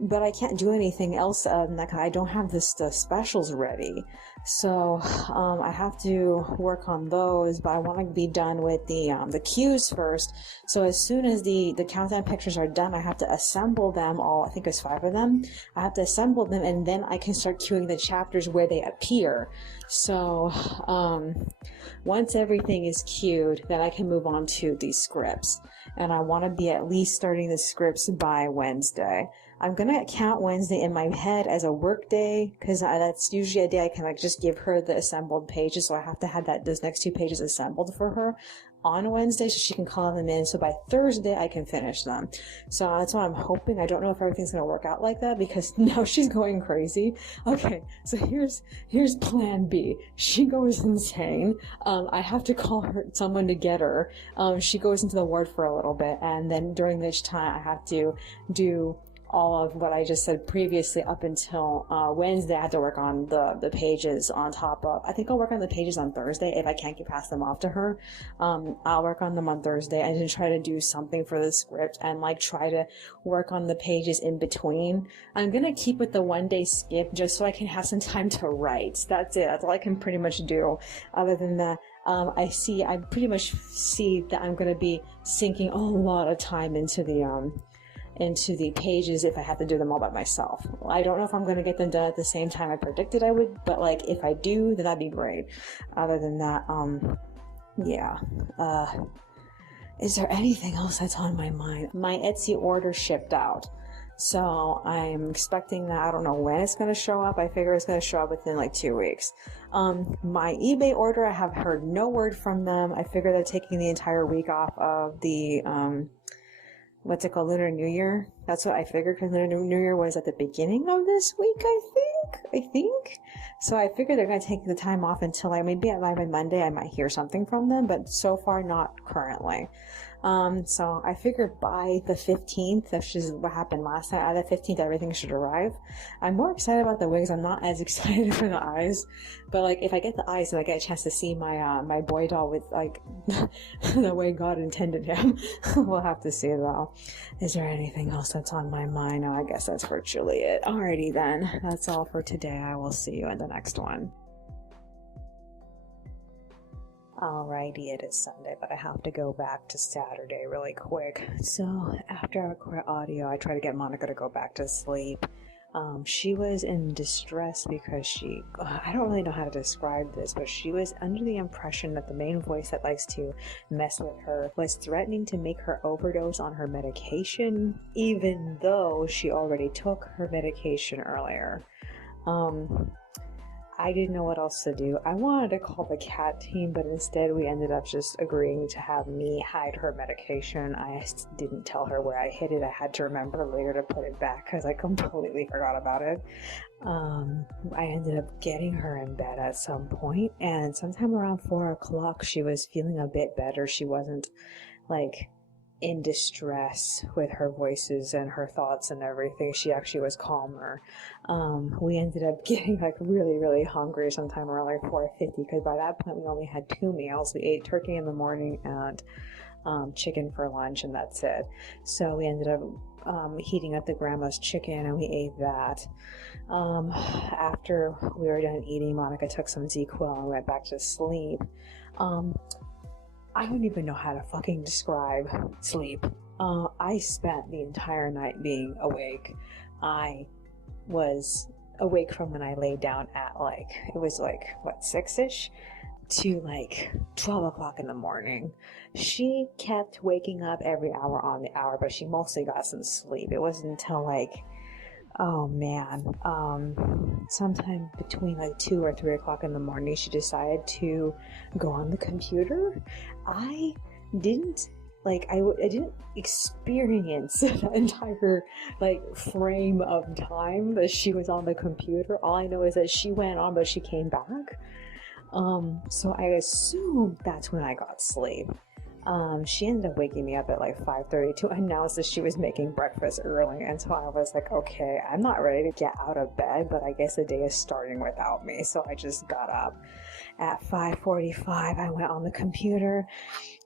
But I can't do anything else than that because I don't have the specials ready. So I have to work on those, but I want to be done with the cues first. So as soon as the countdown pictures are done, I have to assemble them all. I think there's 5 of them. I have to assemble them, and then I can start cueing the chapters where they appear. So once everything is cued, then I can move on to the scripts. And I want to be at least starting the scripts by Wednesday. I'm going to count Wednesday in my head as a work day because that's usually a day I can like just give her the assembled pages. So I have to have those next 2 pages assembled for her on Wednesday so she can call them in. So by Thursday I can finish them. So that's what I'm hoping. I don't know if everything's going to work out like that because now she's going crazy. Okay, so here's plan B. She goes insane. I have to call someone to get her. She goes into the ward for a little bit, and then during this time I have to do all of what I just said previously up until Wednesday. I had to work on the pages on top of, I think I'll work on the pages on Thursday if I can't get pass them off to her. I'll work on them on Thursday and then try to do something for the script and like try to work on the pages in between. I'm gonna keep with the 1-day skip just so I can have some time to write. That's it. That's all I can pretty much do. Other than that, I pretty much see that I'm gonna be sinking a lot of time into the pages if I have to do them all by myself. I don't know if I'm going to get them done at the same time I predicted I would, but like if I do, then that'd be great. Other than that, yeah. Is there anything else that's on my mind? My Etsy order shipped out. So I'm expecting that. I don't know when it's going to show up. I figure it's going to show up within like 2 weeks. My eBay order, I have heard no word from them. I figure they're taking the entire week off of the, what's it called, Lunar New Year. That's what I figured because Lunar New Year was at the beginning of this week, I think. So I figured they're going to take the time off until maybe by Monday I might hear something from them, but so far not currently. So I figured by the 15th, which is what happened last time, by the 15th everything should arrive. I'm more excited about the wigs. I'm not as excited for the eyes, but like if I get the eyes and I get a chance to see my my boy doll with like the way God intended him, we'll have to see though. Is there anything else that's on my mind? No, I guess that's virtually it. Alrighty then, that's all for today. I will see you in the next one. Alrighty, it is Sunday, but I have to go back to Saturday really quick. So after I record audio, I try to get Monica to go back to sleep. She was in distress because I don't really know how to describe this, but she was under the impression that the main voice that likes to mess with her was threatening to make her overdose on her medication, even though she already took her medication earlier. I didn't know what else to do. I wanted to call the cat team, but instead we ended up just agreeing to have me hide her medication. I didn't tell her where I hid it. I had to remember later to put it back because I completely forgot about it. I ended up getting her in bed at some point, and sometime around 4 o'clock she was feeling a bit better. She wasn't like in distress with her voices and her thoughts and everything. She actually was calmer. We ended up getting like really, really hungry sometime around like 4:50 because by that point we only had 2 meals. We ate turkey in the morning and chicken for lunch, and that's it. So we ended up heating up the grandma's chicken and we ate that. After we were done eating, Monica took some ZQL and went back to sleep. I don't even know how to fucking describe sleep. I spent the entire night being awake. I was awake from when I laid down at it was 6-ish to like 12 o'clock in the morning. She kept waking up every hour on the hour, but she mostly got some sleep. It wasn't until like, oh man, sometime between like 2 or 3 o'clock in the morning, she decided to go on the computer. I didn't I didn't experience the entire like frame of time that she was on the computer. All I know is that she went on, but she came back. So I assume that's when I got sleep. She ended up waking me up at like 5:30 to announce that she was making breakfast early, and so I was like, okay, I'm not ready to get out of bed, but I guess the day is starting without me. So I just got up at 5:45. I went on the computer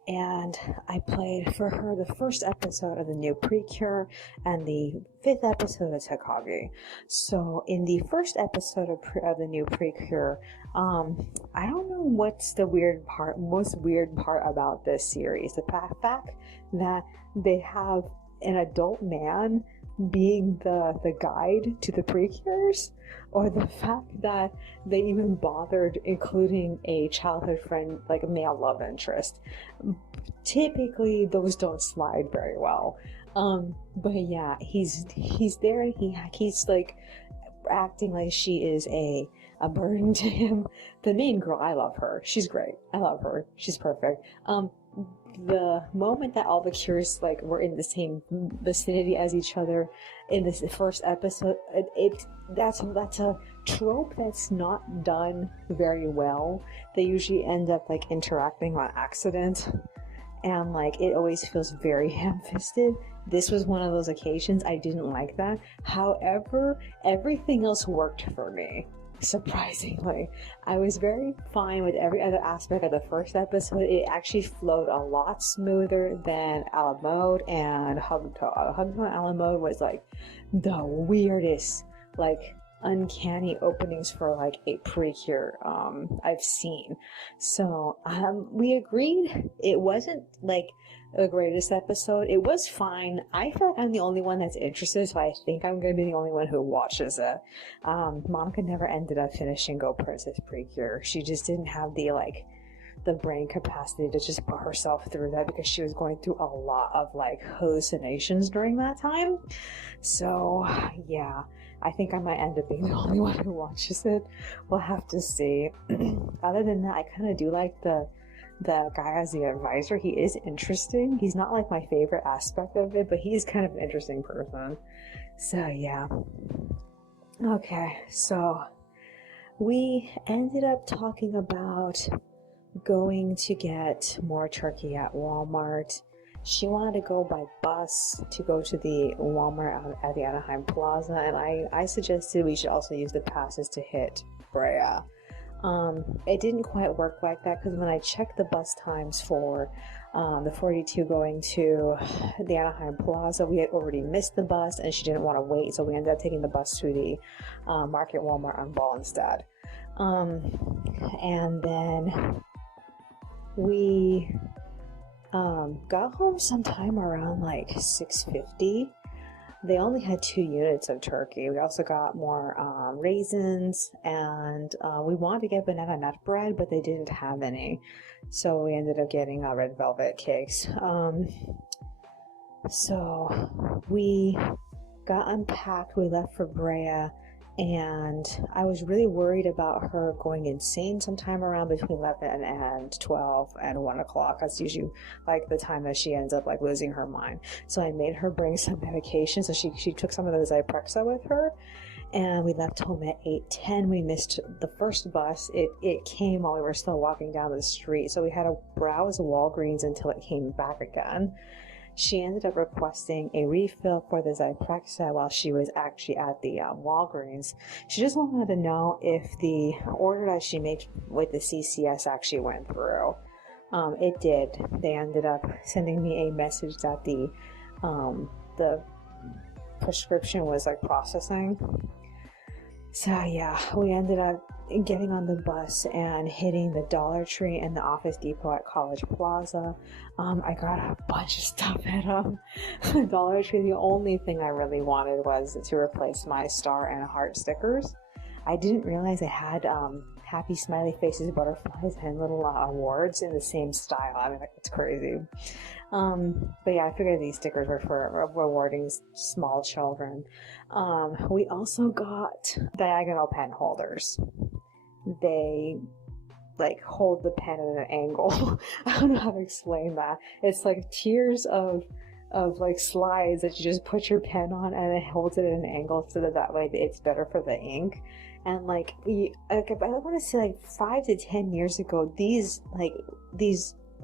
and I played for her the first episode of the new Precure and the 5th episode of Takagi. So in the first episode of the new Precure, I don't know what's the most weird part about this series. The fact that they have an adult man being the guide to the Precures, or the fact that they even bothered including a childhood friend, like a male love interest. Typically those don't slide very well. But yeah, he's there, and he's like acting like she is a burden to him. The main girl, I love her. She's great. I love her. She's perfect. The moment that all the cures like were in the same vicinity as each other in this first episode, that's a trope that's not done very well. They usually end up like interacting on accident, and like it always feels very ham-fisted. This was one of those occasions I didn't like that. However, everything else worked for me. Surprisingly, I was very fine with every other aspect of the first episode. It actually flowed a lot smoother than Alamode and Hugto. Hugto and Alamode was like the weirdest, like uncanny openings for like a Precure I've seen. So we agreed it wasn't like the greatest episode. It was fine. I feel like I'm the only one that's interested, so I think I'm going to be the only one who watches it. Monica never ended up finishing Go Princess Precure. She just didn't have the brain capacity to just put herself through that, because she was going through a lot of like hallucinations during that time. So yeah, I think I might end up being the only one who watches it. We'll have to see. Other than that, I kind of do like the guy as the advisor. He is interesting. He's not like my favorite aspect of it, but he's kind of an interesting person. So yeah. Okay, so we ended up talking about going to get more turkey at Walmart. She wanted to go by bus to go to the Walmart at the Anaheim Plaza, and I suggested we should also use the passes to hit Brea. It didn't quite work like that, because when I checked the bus times for the 42 going to the Anaheim Plaza, we had already missed the bus, and she didn't want to wait, so we ended up taking the bus to the Market Walmart on Ball instead. And then we got home sometime around like 6:50. They only had 2 units of turkey. We also got more raisins, and we wanted to get banana nut bread, but they didn't have any. So we ended up getting red velvet cakes. So we got unpacked. We left for Brea, and I was really worried about her going insane sometime around between 11 and 12 and 1 o'clock. That's usually like the time that she ends up like losing her mind. So I made her bring some medication. So she took some of the Zyprexa with her, and we left home at 8:10. We missed the first bus. It came while we were still walking down the street. So we had to browse Walgreens until it came back again. She ended up requesting a refill for the Zyprexa while she was actually at the Walgreens. She just wanted to know if the order that she made with the CCS actually went through. It did. They ended up sending me a message that the prescription was like processing. So yeah, we ended up getting on the bus and hitting the Dollar Tree and the Office Depot at College Plaza. I got a bunch of stuff at Dollar Tree. The only thing I really wanted was to replace my star and heart stickers. I didn't realize I had happy smiley faces, butterflies, and little awards in the same style. I mean, like, it's crazy. But yeah, I figured these stickers were for rewarding small children. We also got diagonal pen holders. They like hold the pen at an angle. I don't know how to explain that. It's like tiers of like slides that you just put your pen on, and it holds it at an angle so that way it's better for the ink. And like I want to say like 5 to 10 years ago, these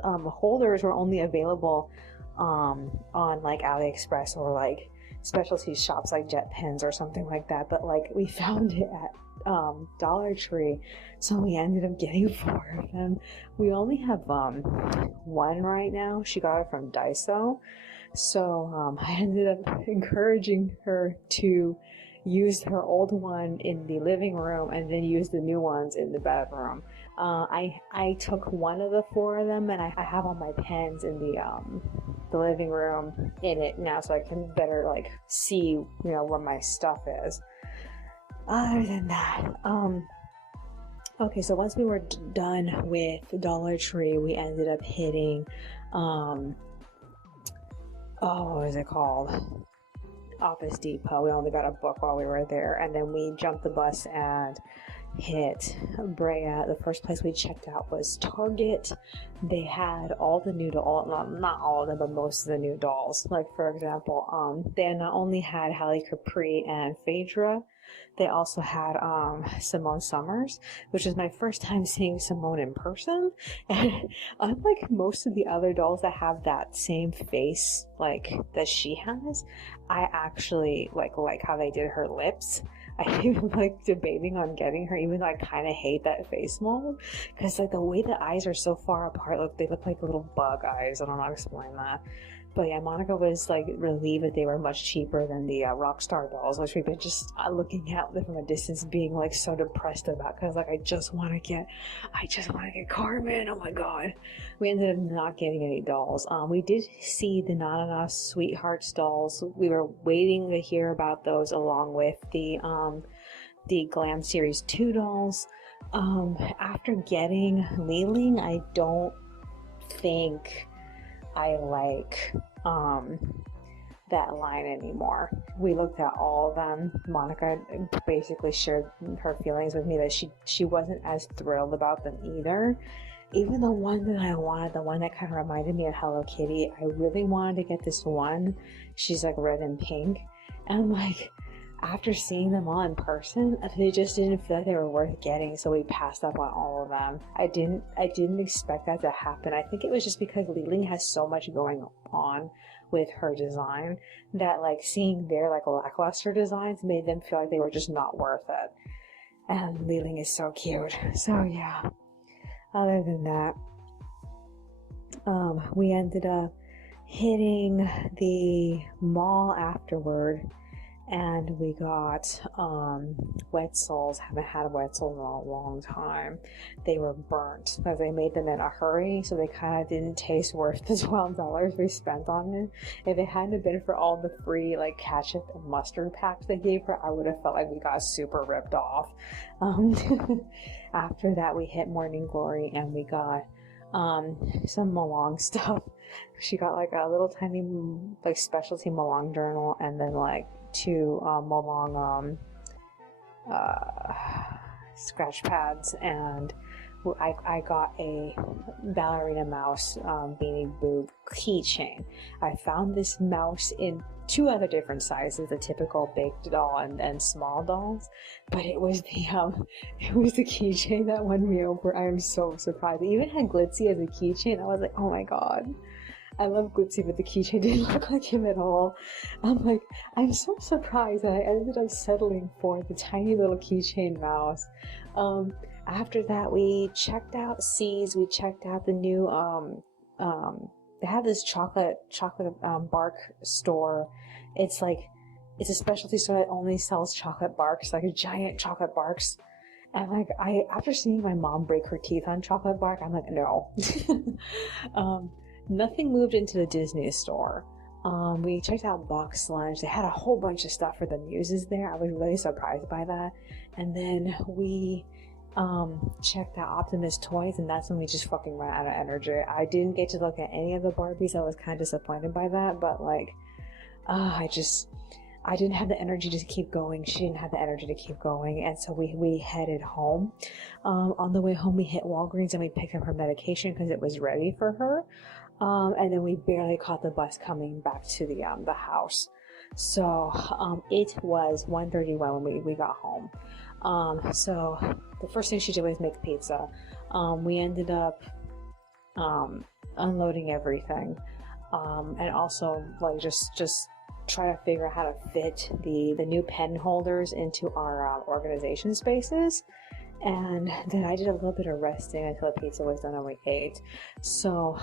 holders were only available on like AliExpress or like specialty shops like Jet Pens or something like that. But like we found it at Dollar Tree, so we ended up getting 4 of them. We only have one right now. She got it from Daiso, so I ended up encouraging her to use her old one in the living room and then use the new ones in the bedroom. I took one of the 4 of them, and I have all my pens in the living room in it now, so I can better like see where my stuff is. Other than that, okay, so once we were done with Dollar Tree, we ended up hitting what was it called? Office Depot. We only got a book while we were there, and then we jumped the bus and hit Brea. The first place we checked out was Target. They had all the new dolls, not all of them, but most of the new dolls. Like, for example, they not only had Halle Capri and Phaedra, they also had Simone Summers, which is my first time seeing Simone in person. And unlike most of the other dolls that have that same face like that she has, I actually like how they did her lips. I even like debating on getting her, even though I kind of hate that face mold, because like the way the eyes are so far apart, they look like little bug eyes. I don't know how to explain that. But yeah, Monica was like relieved that they were much cheaper than the Rockstar dolls, which we've been just looking at them from a distance, being like so depressed about, because like I just want to get Carmen. Oh my god. We ended up not getting any dolls. We did see the Not Enough Sweethearts dolls. We were waiting to hear about those, along with the Glam Series 2 dolls. After getting Leeling, I don't think I like that line anymore. We looked at all of them. Monica basically shared her feelings with me that she wasn't as thrilled about them either. Even the one that I wanted, the one that kind of reminded me of Hello Kitty, I really wanted to get this one. She's like red and pink, and like after seeing them all in person, they just didn't feel like they were worth getting, so we passed up on all of them. I didn't expect that to happen. I think it was just because Leeling has so much going on with her design that like seeing their like lackluster designs made them feel like they were just not worth it. And Leeling is so cute. So yeah. Other than that, we ended up hitting the mall afterward, and we got wet soles. Haven't had wet soles in a long time. They were burnt because they made them in a hurry, so they kind of didn't taste worth the $12 we spent on it. If it hadn't been for all the free like ketchup and mustard packs they gave her, I would have felt like we got super ripped off. After that, we hit Morning Glory, and we got some Malong stuff. She got like a little tiny like specialty Malong journal, and then like 2 Malong scratch pads, and I got a ballerina mouse Beanie Boo keychain. I found this mouse in 2 other different sizes, the typical big doll and small dolls, but it was the keychain that won me over. I am so surprised. It even had Glitzy as a keychain. I was like, oh my god. I love Glitzy, but the keychain didn't look like him at all. I'm so surprised that I ended up settling for the tiny little keychain mouse. After that, we checked out C's. We checked out the new, they have this chocolate bark store. It's a specialty store that only sells chocolate barks, like a giant chocolate barks. And like, after seeing my mom break her teeth on chocolate bark, I'm like, no. Nothing moved into the Disney store. We checked out Box Lunch. They had a whole bunch of stuff for the muses there. I was really surprised by that. And then we checked out Optimus Toys, and that's when we just fucking ran out of energy. I didn't get to look at any of the Barbies. I was kind of disappointed by that, but like, I didn't have the energy to keep going. She didn't have the energy to keep going, and so we headed home. On the way home, we hit Walgreens and we picked up her medication because it was ready for her. And then we barely caught the bus coming back to the house. So it was 1:31 when we got home. So the first thing she did was make pizza. We ended up unloading everything, and also like just try to figure out how to fit the new pen holders into our organization spaces. And then I did a little bit of resting until the pizza was done and we ate. So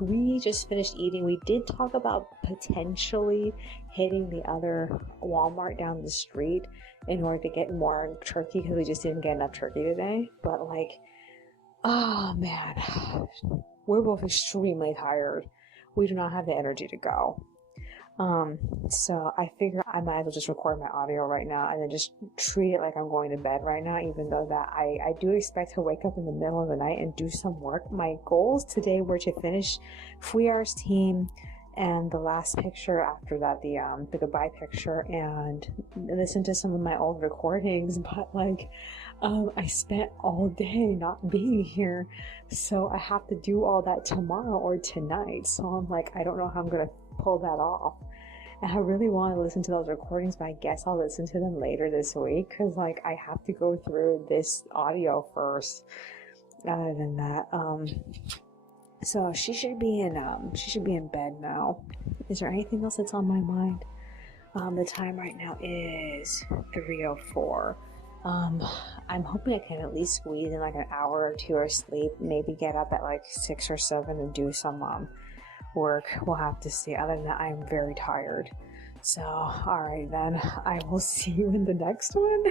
we just finished eating. We did talk about potentially hitting the other Walmart down the street in order to get more turkey because we just didn't get enough turkey today. But like, oh man, we're both extremely tired. We do not have the energy to go. So I figure I might as well just record my audio right now and then just treat it like I'm going to bed right now, even though that I do expect to wake up in the middle of the night and do some work. My goals today were to finish Fouillard's team and the last picture after that, the goodbye picture, and listen to some of my old recordings, but like, I spent all day not being here, so I have to do all that tomorrow or tonight. So I'm like, I don't know how I'm gonna pull that off. And I really want to listen to those recordings, but I guess I'll listen to them later this week because like I have to go through this audio first. Other than that, so she should be in bed now. Is there anything else that's on my mind? The time right now is 3:04. I'm hoping I can at least squeeze in like an hour or two of sleep, maybe get up at like 6 or 7 and do some work. We'll have to see. Other than that, I'm very tired. So, alright then. I will see you in the next one.